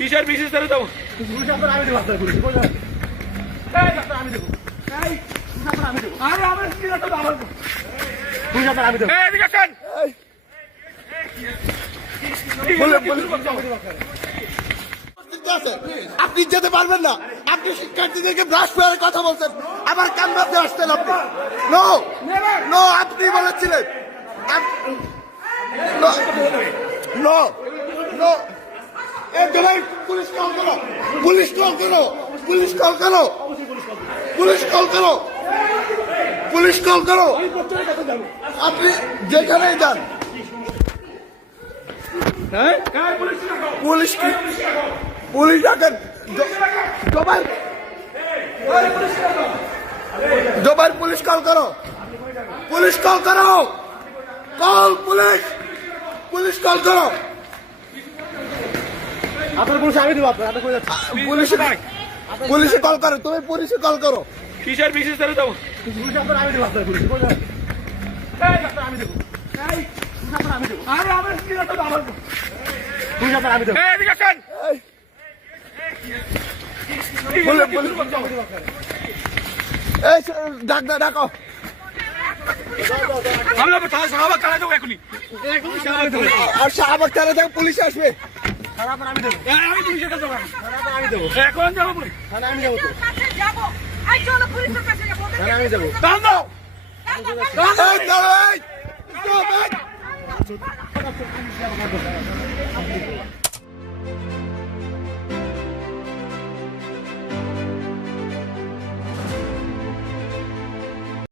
কিসের বিশেষ ধরে দেবো? আমি দেবো আপনার পুলিশ আমি দেবো আমি দেবো আরে আমার কি কথা আমার পুলিশ আমি দেবো এদিকে আসেন। আপনি যেতে পারবেন না। আপনি শিক্ষার্থীদেরকে ব্রাশ করে কথা বলছেন, আবার ক্যামেরাতে আসতেন আপনি। নো নো, আপনি বলেছিলেন। নো নো, পুলিশ কল করো, পুলিশ কল করো, পুলিশ কল করো, পুলিশ কল করো, পুলিশ কল করো। আপনি যেখানেই যান পুলিশ কি পুলিশ ডাকেন। জোবাইর পুলিশ কল করো, পুলিশ কল করো, কল পুলিশ, পুলিশ কল করো। আপনার পুলিশ আমি দেবো আপনার পুলিশে পুলিশে কল করো, তুমি পুলিশে কল করো। কিসের বিশেষ ধরে দেবো? পুলিশ আমি দেবো আপনার পুলিশ আমি দেবো আমি দেবো আরে আমার কি কথা আমার পুলিশ আমি দেবো এদিকে আসেন। এই ডাকো। আমরা সাহাবা চালাই দেবো এখনই। আর শাহবাগ থানা থেকে পুলিশ আসবে। আমি দেবো আমি পুলিশের কাছে যাবো। আমি দেবো এখন যাবো পুলিশ। আমি যাবো তো যাবো এই চলো পুলিশের কাছে যাবো আমি যাবো দাও দাও। এই দাঁড়াও, এই, stop, এই।